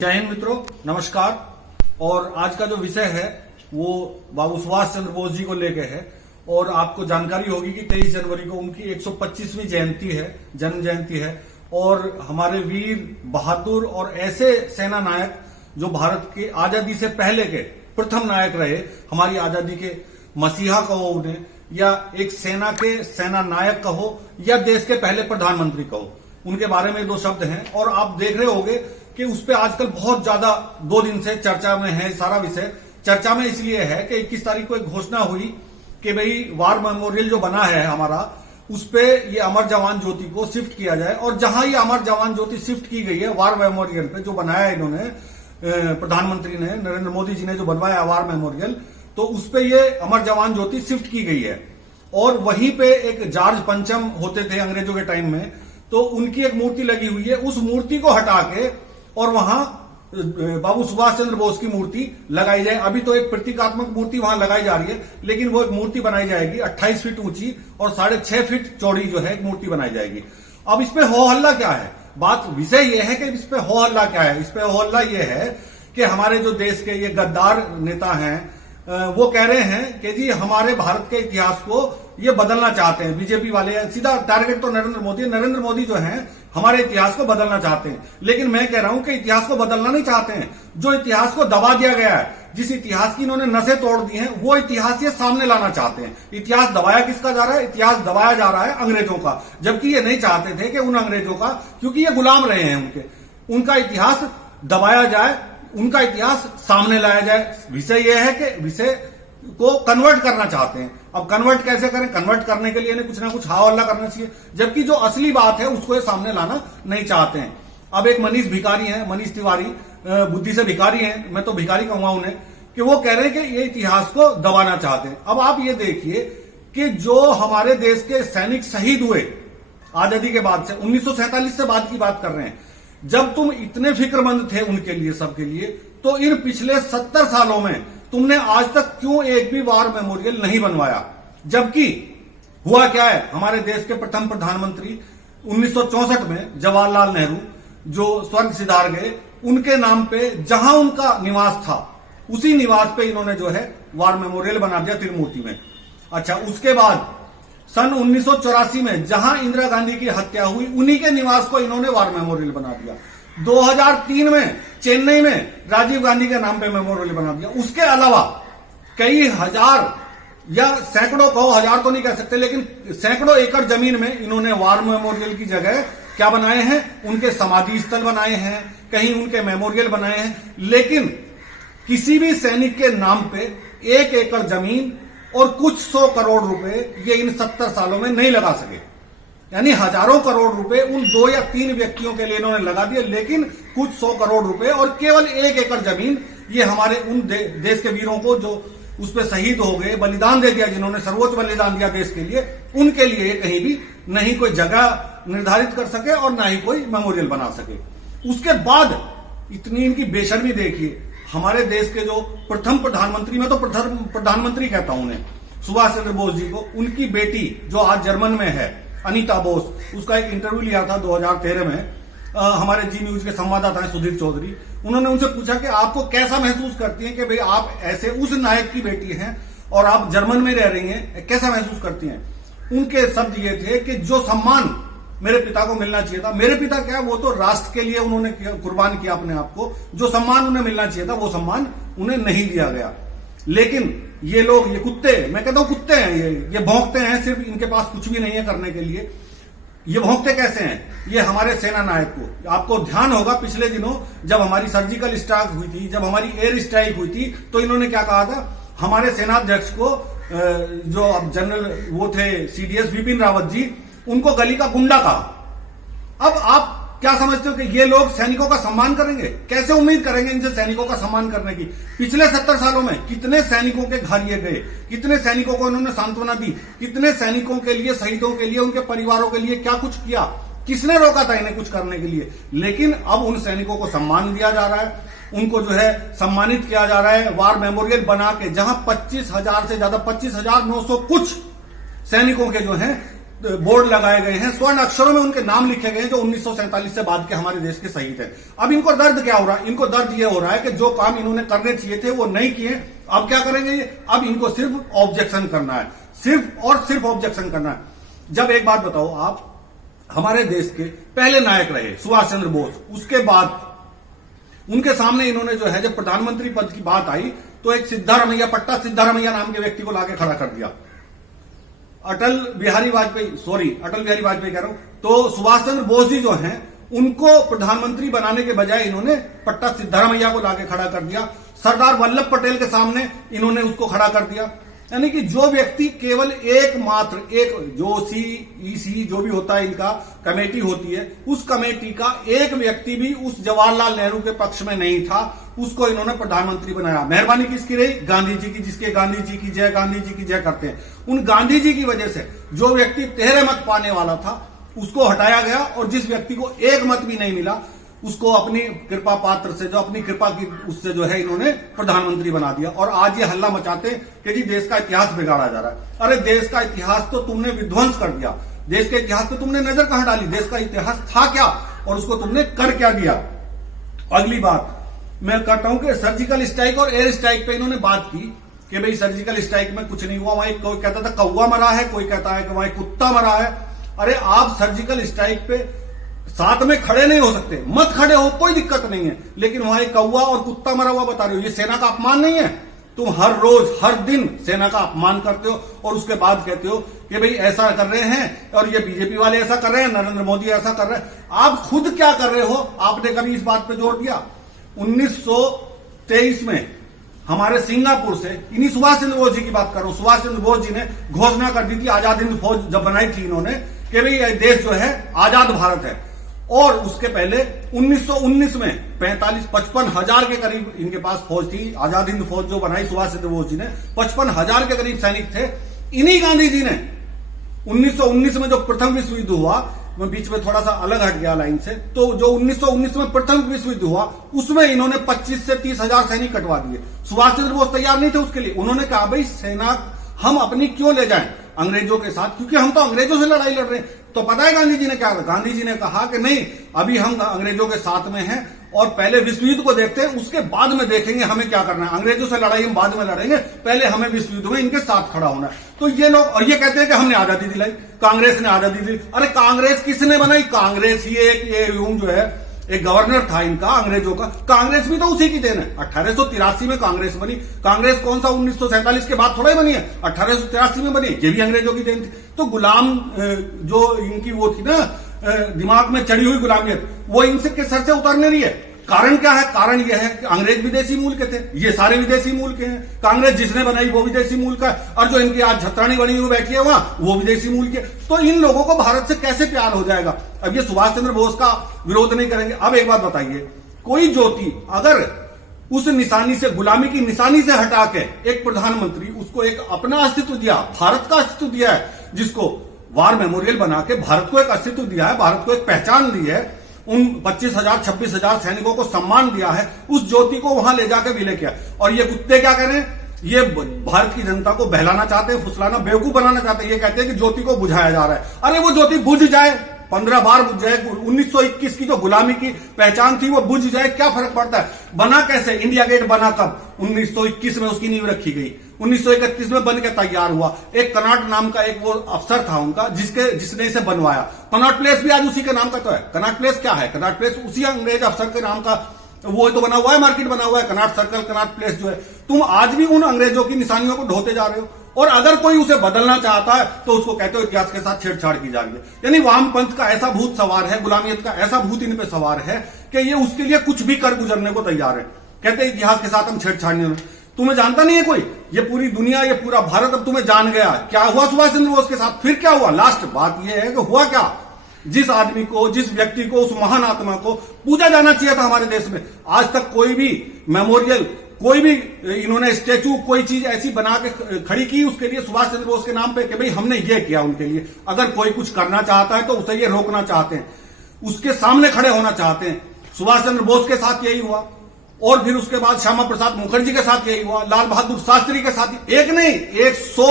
जय हिंद मित्रों, नमस्कार। और आज का जो विषय है वो बाबू सुभाष चंद्र बोस जी को लेके है। और आपको जानकारी होगी कि 23 जनवरी को उनकी 125वीं जयंती है, जन्म जयंती है। और हमारे वीर बहादुर और ऐसे सेना नायक जो भारत की आजादी से पहले के प्रथम नायक रहे, हमारी आजादी के मसीहा कहो उन्हें, या एक सेना के सेना नायक कहो, या देश के पहले प्रधानमंत्री कहो, उनके बारे में दो शब्द हैं। और आप देख रहे होंगे कि उस पर आजकल बहुत ज्यादा 2 दिन से चर्चा में है। सारा विषय चर्चा में इसलिए है कि 21 तारीख को एक घोषणा हुई कि भाई वार मेमोरियल जो बना है हमारा, उस पे ये अमर जवान ज्योति को शिफ्ट किया जाए। और जहां ये अमर जवान ज्योति शिफ्ट की गई है वार मेमोरियल पे, जो बनाया इन्होंने, प्रधानमंत्री ने, नरेंद्र मोदी जी ने जो बनवाया वार मेमोरियल, तो उस पे ये अमर जवान ज्योति शिफ्ट की गई है। और वहीं पे एक जॉर्ज पंचम होते थे अंग्रेजों के टाइम में, तो उनकी एक मूर्ति लगी हुई है। उस मूर्ति को हटा के और वहां बाबू सुभाष चंद्र बोस की मूर्ति लगाई जाए। अभी तो एक प्रतीकात्मक मूर्ति वहां लगाई जा रही है, लेकिन वो एक मूर्ति बनाई जाएगी 28 फीट ऊंची और 6.5 फीट चौड़ी जो है एक मूर्ति बनाई जाएगी। अब इस पे हो हल्ला क्या है? बात विषय ये है कि इस पे हो हल्ला क्या है। इस पे हो हल्ला ये है कि हमारे जो देश के ये गद्दार नेता हैं, वो कह रहे हैं कि जी हमारे भारत के इतिहास को ये बदलना चाहते हैं। बीजेपी वाले, सीधा टारगेट तो नरेंद्र मोदी जो हैं हमारे इतिहास को बदलना चाहते हैं। लेकिन मैं कह रहा हूं कि इतिहास को बदलना नहीं चाहते हैं। जो इतिहास को दबा दिया गया है, जिस इतिहास की इन्होंने नसें तोड़ दी हैं, वो इतिहास ये सामने लाना चाहते हैं। इतिहास दबाया किसका जा रहा है? इतिहास दबाया जा रहा है अंग्रेजों का। जबकि ये नहीं चाहते थे कि उन अंग्रेजों का, क्योंकि ये गुलाम रहे हैं उनका इतिहास दबाया जाए, उनका इतिहास सामने लाया जाए। विषय यह है कि विषय को कन्वर्ट करना चाहते हैं। अब कन्वर्ट कैसे करें? कन्वर्ट करने के लिए इन्हें कुछ ना कुछ हा हल्ला करना चाहिए, जबकि जो असली बात है उसको ये सामने लाना नहीं चाहते हैं। अब एक मनीष तिवारी बुद्धि से भिखारी हैं, मैं तो भिखारी कहूंगा उन्हें, कि वो कह रहे हैं कि ये इतिहास को दबाना चाहते हैं। अब आप ये देखिए कि जो हमारे देश के सैनिक शहीद हुए आजादी के बाद से, 1947 से बाद की बात कर रहे हैं, जब तुम इतने फिक्रमंद थे उनके लिए, सबके लिए, तो इन पिछले 70 सालों में तुमने आज तक क्यों एक भी वार मेमोरियल नहीं बनवाया? जबकि हुआ क्या है, हमारे देश के प्रथम प्रधानमंत्री 1964 में जवाहरलाल नेहरू जो स्वर्ग सिधार गए, उनके नाम पे जहां उनका निवास था, उसी निवास पे इन्होंने जो है वार मेमोरियल बना दिया त्रिमूर्ति में। अच्छा, उसके बाद सन 1984 में जहां इंदिरा गांधी की हत्या हुई, उन्हीं के निवास को इन्होंने वार मेमोरियल बना दिया। 2003 में चेन्नई में राजीव गांधी के नाम पे मेमोरियल बना दिया। उसके अलावा कई हजार या सैकड़ों, कहो हजार तो नहीं कह सकते, लेकिन सैकड़ों एकड़ जमीन में इन्होंने वार मेमोरियल की जगह क्या बनाए हैं? उनके समाधि स्थल बनाए हैं, कहीं उनके मेमोरियल बनाए हैं। लेकिन किसी भी सैनिक के नाम पे 1 एकड़ जमीन और कुछ 100 करोड़ रुपए ये इन 70 सालों में नहीं लगा सके। यानी हजारों करोड़ रुपए उन 2 या 3 व्यक्तियों के लिए इन्होंने लगा दिए, लेकिन कुछ 100 करोड़ रुपए और केवल 1 एकड़ जमीन ये हमारे उन देश के वीरों को जो उस पर शहीद हो गए, बलिदान दे दिया, जिन्होंने सर्वोच्च बलिदान दिया देश के लिए, उनके लिए कहीं भी नहीं कोई जगह निर्धारित कर सके और ना ही कोई मेमोरियल बना सके। उसके बाद इतनी इनकी बेशर्मी देखिए। हमारे देश के जो प्रथम प्रधानमंत्री, मैं तो प्रथम प्रधानमंत्री कहता हूं उन्हें, सुभाष चंद्र बोस जी को, उनकी बेटी जो आज जर्मन में है, अनीता बोस, उसका एक इंटरव्यू लिया था 2013 में। हमारे जी न्यूज के संवाददाता हैं सुधीर चौधरी, उन्होंने उनसे पूछा कि आपको कैसा महसूस करती हैं कि भाई आप ऐसे उस नायक की बेटी हैं और आप जर्मन में रह रही हैं, कैसा महसूस करती हैं? उनके शब्द ये थे कि जो सम्मान मेरे पिता को मिलना चाहिए था, मेरे पिता क्या, वो तो राष्ट्र के लिए उन्होंने कुर्बान किया अपने आप को, जो सम्मान उन्हें मिलना चाहिए था वो सम्मान उन्हें नहीं दिया गया। लेकिन ये लोग, ये कुत्ते, मैं कहता हूं कुत्ते हैं, ये भौंकते हैं, सिर्फ इनके पास कुछ भी नहीं है करने के लिए। ये भौंकते कैसे हैं? ये हमारे सेना नायक को, आपको ध्यान होगा पिछले दिनों जब हमारी सर्जिकल स्ट्राइक हुई थी, जब हमारी एयर स्ट्राइक हुई थी, तो इन्होंने क्या कहा था? हमारे सेनाध्यक्ष को, जो अब जनरल वो थे CDS विपिन रावत जी, उनको गली का गुंडा कहा। अब आप क्या समझते हो कि ये लोग सैनिकों का सम्मान करेंगे? कैसे उम्मीद करेंगे इनसे सैनिकों का सम्मान करने की? पिछले 70 सालों में कितने सैनिकों के घर ये गए, कितने सैनिकों को इन्होंने सांत्वना दी, कितने सैनिकों के लिए, शहीदों के लिए, उनके परिवारों के लिए क्या कुछ किया? किसने रोका था इन्हें कुछ करने के लिए? लेकिन अब उन सैनिकों को सम्मान दिया जा रहा है, उनको जो है सम्मानित किया जा रहा है वार मेमोरियल बना के, जहां 25,000 से ज्यादा, 25,900 कुछ सैनिकों के जो है बोर्ड लगाए गए हैं, स्वर्ण अक्षरों में उनके नाम लिखे गए हैं जो 1947 से बाद के हमारे देश के शहीद हैं। अब इनको दर्द क्या हो रहा है? इनको दर्द ये हो रहा है कि जो काम इन्होंने करने चाहिए थे वो नहीं किए। अब क्या करेंगे ये? अब इनको सिर्फ ऑब्जेक्शन करना है, सिर्फ और सिर्फ ऑब्जेक्शन करना है। जब एक बात बताओ, आप हमारे देश के पहले नायक रहे सुभाष चंद्र बोस, उसके बाद उनके सामने इन्होंने जो है, जब प्रधानमंत्री पद की बात आई तो एक सिद्धारमैया, पट्टा सिद्धारमैया नाम के व्यक्ति को लाके खड़ा कर दिया। अटल बिहारी वाजपेयी कह रहा हूं, तो सुभाष चंद्र बोस जी जो हैं उनको प्रधानमंत्री बनाने के बजाय इन्होंने पट्टा सिद्धारमैया को लाके खड़ा कर दिया। सरदार वल्लभ पटेल के सामने इन्होंने उसको खड़ा कर दिया। यानी कि जो व्यक्ति केवल एकमात्र एक जो सीईसी जो भी होता है, इनका कमेटी होती है, उस कमेटी का एक व्यक्ति भी उस जवाहरलाल नेहरू के पक्ष में नहीं था, उसको इन्होंने प्रधानमंत्री बनाया। मेहरबानी किसकी रही? गांधी जी की, जिसके गांधी जी की जय करते हैं। उन गांधी जी की वजह से जो व्यक्ति 13 मत पाने वाला था उसको हटाया गया, और जिस व्यक्ति को एक मत भी नहीं मिला उसको अपनी कृपा पात्र से, जो अपनी कृपा की उससे जो है इन्होंने प्रधानमंत्री बना दिया। और आज ये हल्ला मचाते हैं कि जी देश का इतिहास बिगाड़ा जा रहा है। अरे देश का इतिहास तो तुमने विध्वंस कर दिया, देश के इतिहास पे तुमने नजर कहां डाली? देश का इतिहास था क्या और उसको तुमने कर क्या दिया? अगली बात मैं कहता हूं कि सर्जिकल स्ट्राइक और एयर स्ट्राइक पे इन्होंने बात की कि भाई सर्जिकल स्ट्राइक में कुछ नहीं हुआ, वहां कोई कहता था कौवा मरा है, कोई कहता है कि वहां कुत्ता मरा है। अरे आप सर्जिकल स्ट्राइक पे साथ में खड़े नहीं हो सकते, मत खड़े हो, कोई दिक्कत नहीं है, लेकिन वहां एक कौवा और कुत्ता मरा हुआ बता रहे हो, ये सेना का अपमान नहीं है? तुम हर रोज हर दिन सेना का अपमान करते हो और उसके बाद कहते हो कि भाई ऐसा कर रहे हैं और ये बीजेपी वाले ऐसा कर रहे हैं, नरेंद्र मोदी ऐसा कर रहे हैं। आप खुद क्या कर रहे हो? आपने कभी इस बात पे जोर दिया? 1923 में हमारे सिंगापुर से, इन्हीं सुभाष चंद्र बोस जी की बात कर रहा हूं, सुभाष चंद्र बोस जी ने घोषणा कर दी थी, आजाद हिंद फौज जब बनाई थी इन्होंने, कि भाई ये देश जो है आजाद भारत है। और उसके पहले 1919 में 55,000 के करीब इनके पास फौज थी। आजाद हिंद फौज जो बनाई सुभाष चंद्र बोस जी ने, 55,000 के करीब सैनिक थे। इन्हीं गांधी जी ने 1919 में जो प्रथम विश्व युद्ध हुआ, मैं बीच में थोड़ा सा अलग हट गया लाइन से, तो जो 1919 में प्रथम विश्व युद्ध हुआ उसमें इन्होंने 25 से 30,000 सैनिक कटवा दिए। सुभाष चंद्र बोस तैयार नहीं थे उसके लिए। उन्होंने कहा भाई सेना हम अपनी क्यों ले जाएं अंग्रेजों के साथ, क्योंकि हम तो अंग्रेजों से लड़ाई लड़ रहे हैं। तो पता है गांधी जी ने क्या कहा? गांधी जी ने कहा कि नहीं, अभी हम अंग्रेजों के साथ में हैं और पहले विश्व युद्ध को देखते हैं, उसके बाद में देखेंगे हमें क्या करना है। अंग्रेजों से लड़ाई हम बाद में लड़ेंगे, पहले हमें विश्व युद्ध में इनके साथ खड़ा होना है। तो ये लोग, और ये कहते हैं कि हमने आजादी दिलाई, कांग्रेस ने आजादी दी। अरे कांग्रेस किसने बनाई? कांग्रेस ही एक जो है एक गवर्नर था इनका अंग्रेजों का, कांग्रेस भी तो उसी की देन है। 1883 में कांग्रेस बनी। कांग्रेस कौन सा 1947 के बाद थोड़ा ही बनी है, 1883 में बनी, ये भी अंग्रेजों की देन थी। तो गुलाम जो इनकी वो थी ना दिमाग में चढ़ी हुई गुलामियत, वो इनसे के सर से उतरने रही है। कारण क्या है? कारण यह है कि अंग्रेज विदेशी मूल के थे, ये सारे विदेशी मूल के हैं। कांग्रेस जिसने बनाई वो विदेशी मूल का है, और जो इनकी आज छत्राणी बनी हुई बैठी है वहां, वो विदेशी मूल के। तो इन लोगों को भारत से कैसे प्यार हो जाएगा? अब ये सुभाष चंद्र बोस का विरोध नहीं करेंगे। अब एक बात बताइए, कोई ज्योति अगर उस निशानी से, गुलामी की निशानी से हटा के एक प्रधानमंत्री उसको एक अपना अस्तित्व दिया, भारत का अस्तित्व दिया है, जिसको वार मेमोरियल बना के भारत को एक अस्तित्व दिया है, भारत को एक पहचान दी है, उन 25,000 26,000 सैनिकों को सम्मान दिया है, उस ज्योति को वहां ले जाकर विलय किया। और ये कुत्ते क्या कह रहे हैं? ये भारत की जनता को बहलाना चाहते हैं, फुसलाना, बेवकूफ बनाना चाहते हैं। ये कहते हैं कि ज्योति को बुझाया जा रहा है। अरे वो ज्योति बुझ जाए, 15 बार बुझ जाए। 1921 की जो गुलामी की पहचान थी वो बुझ जाए, क्या फर्क पड़ता है? बना कैसे? इंडिया गेट बना कब? 1921 में उसकी नींव रखी गई, 1931 में बन के तैयार हुआ। एक कनॉट नाम का एक वो अफसर था उनका, जिसने इसे बनवाया। कनॉट प्लेस भी आज उसी के नाम का तो है। कनॉट प्लेस क्या है? कनॉट प्लेस उसी अंग्रेज अफसर के नाम का वो तो बना हुआ है, मार्केट बना हुआ है, कनॉट सर्कल, कनॉट प्लेस जो है। तुम आज भी उन अंग्रेजों की निशानियों को ढोते जा रहे हो, और अगर कोई उसे बदलना चाहता है तो उसको कहते हो इतिहास के साथ छेड़छाड़ की जा रही है। यानी वामपंथ का ऐसा भूत सवार है, गुलामियत का ऐसा भूत इन पे सवार है कि ये उसके लिए कुछ भी कर गुजरने को तैयार है। कहते हैं इतिहास के साथ हम छेड़छाड़ नहीं। तुम्हें जानता नहीं है कोई? ये पूरी दुनिया, ये पूरा भारत अब तुम्हें जान गया। क्या हुआ सुभाष चंद्र बोस के साथ? फिर क्या हुआ? लास्ट बात यह है कि हुआ क्या? जिस आदमी को, जिस व्यक्ति को, उस महान आत्मा को पूजा जाना चाहिए था हमारे देश में, आज तक कोई भी मेमोरियल, कोई भी इन्होंने स्टेचू, कोई चीज ऐसी बना के खड़ी की उसके लिए सुभाष चंद्र बोस के नाम पे कि भाई हमने ये किया उनके लिए। अगर कोई कुछ करना चाहता है तो उसे ये रोकना चाहते हैं, उसके सामने खड़े होना चाहते हैं। सुभाष चंद्र बोस के साथ यही हुआ, और फिर उसके बाद श्यामा प्रसाद मुखर्जी के साथ यही हुआ, लाल बहादुर शास्त्री के साथ, एक नहीं 100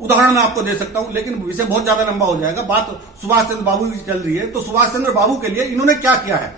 उदाहरण मैं आपको दे सकता हूं, लेकिन विषय बहुत ज्यादा लंबा हो जाएगा। बात सुभाष चंद्र बाबू की चल रही है, तो सुभाष चंद्र बाबू के लिए इन्होंने क्या किया है।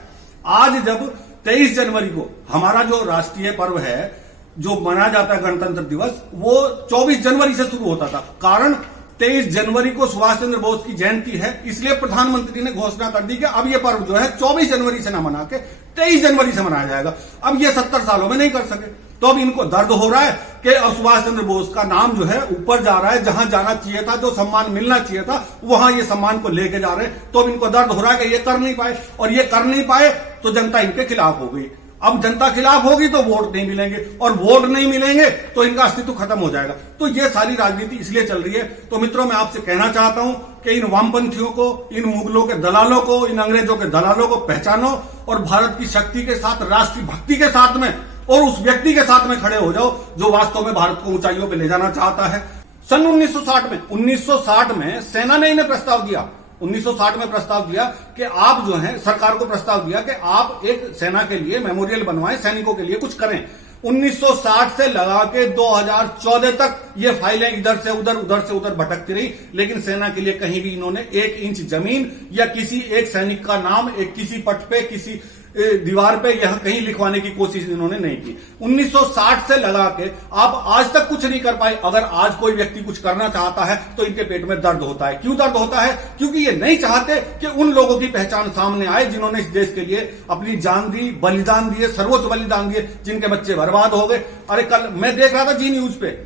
आज जब 23 जनवरी को हमारा जो राष्ट्रीय पर्व है, जो मनाया जाता है गणतंत्र दिवस, वो 24 जनवरी से शुरू होता था। कारण 23 जनवरी को सुभाष चंद्र बोस की जयंती है, इसलिए प्रधानमंत्री ने घोषणा कर दी कि अब ये पर्व जो है 24 जनवरी से ना मना के 23 जनवरी से मनाया जाएगा। अब ये 70 सालों में नहीं कर सके, तो अब इनको दर्द हो रहा है कि सुभाष चंद्र बोस का नाम जो है ऊपर जा रहा है, जहां जाना चाहिए था, जो सम्मान मिलना चाहिए था, वहां ये सम्मान को लेके जा रहे हैं। तो अब इनको दर्द हो रहा है कि ये कर नहीं पाए, और ये कर नहीं पाए तो जनता इनके खिलाफ हो गई। अब जनता खिलाफ होगी तो वोट नहीं मिलेंगे, और वोट नहीं मिलेंगे तो इनका अस्तित्व खत्म हो जाएगा। तो ये सारी राजनीति इसलिए चल रही है। तो मित्रों, मैं आपसे कहना चाहता हूं कि इन वामपंथियों को, इन मुगलों के दलालों को, इन अंग्रेजों के दलालों को पहचानो और भारत की शक्ति के साथ, राष्ट्रीय भक्ति के साथ में और उस व्यक्ति के साथ में खड़े हो जाओ जो वास्तव में भारत को ऊंचाइयों पर ले जाना चाहता है। सन 1960 में सेना ने इन्हें प्रस्ताव दिया, 1960 में प्रस्ताव दिया कि आप जो है, सरकार को प्रस्ताव दिया कि आप एक सेना के लिए मेमोरियल बनवाएं, सैनिकों के लिए कुछ करें। 1960 से लगा के 2014 तक ये फाइलें इधर से उधर भटकती रही, लेकिन सेना के लिए कहीं भी इन्होंने 1 इंच जमीन या किसी एक सैनिक का नाम एक किसी पट पे, किसी दीवार पे यहां कहीं लिखवाने की कोशिश इन्होंने नहीं की। 1960 से लगा के आप आज तक कुछ नहीं कर पाए। अगर आज कोई व्यक्ति कुछ करना चाहता है तो इनके पेट में दर्द होता है। क्यों दर्द होता है? क्योंकि ये नहीं चाहते कि उन लोगों की पहचान सामने आए जिन्होंने इस देश के लिए अपनी जान दी, बलिदान दिए, सर्वोच्च बलिदान दिए, जिनके बच्चे बर्बाद हो गए। अरे कल मैं देख रहा था जी न्यूज पे,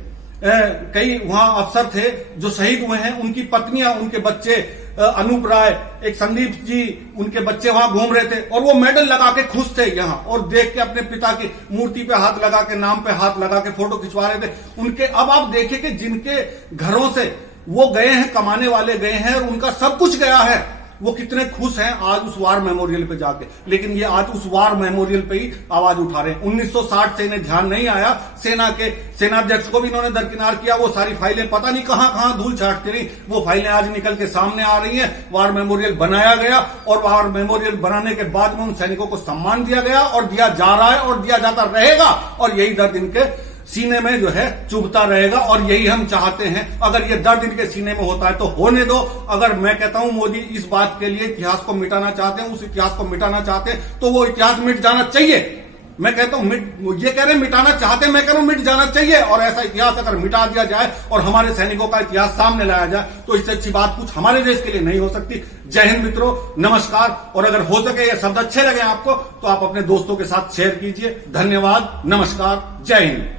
कई वहां अफसर थे जो शहीद हुए हैं, उनकी पत्नियां, उनके बच्चे, अनूप राय, एक संदीप जी, उनके बच्चे वहां घूम रहे थे और वो मेडल लगा के खुश थे यहां, और देख के अपने पिता की मूर्ति पे हाथ लगा के, नाम पे हाथ लगा के फोटो खिंचवा रहे थे उनके। अब आप देखिए कि जिनके घरों से वो गए हैं, कमाने वाले गए हैं और उनका सब कुछ गया है, वो कितने खुश हैं आज उस वार मेमोरियल पे जाके। लेकिन ये आज उस वार मेमोरियल पे ही आवाज उठा रहे हैं। 1960 से इन्हें ध्यान नहीं आया, सेना के सेनाध्यक्ष को भी इन्होंने दरकिनार किया। वो सारी फाइलें पता नहीं कहां कहां धूल छाटती रही, वो फाइलें आज निकल के सामने आ रही हैं। वार मेमोरियल बनाया गया और वार मेमोरियल बनाने के बाद में उन सैनिकों को सम्मान दिया गया और दिया जा रहा है और दिया जाता रहेगा, और यही दर्द इनके सीने में जो है चुभता रहेगा, और यही हम चाहते हैं। अगर ये दर्द इनके सीने में होता है तो होने दो। अगर मैं कहता हूं मोदी इस बात के लिए इतिहास को मिटाना चाहते हैं, उस इतिहास को मिटाना चाहते हैं, तो वो इतिहास मिट जाना चाहिए। मैं कहता हूं ये कह रहे हैं मिटाना चाहते हैं, मैं कह रहा हूं मिट जाना चाहिए। और ऐसा इतिहास अगर मिटा दिया जाए और हमारे सैनिकों का इतिहास सामने लाया जाए तो इससे अच्छी बात कुछ हमारे देश के लिए नहीं हो सकती। जय हिंद मित्रों, नमस्कार। और अगर हो सके ये शब्द अच्छे लगे आपको तो आप अपने दोस्तों के साथ शेयर कीजिए। धन्यवाद, नमस्कार, जय हिंद।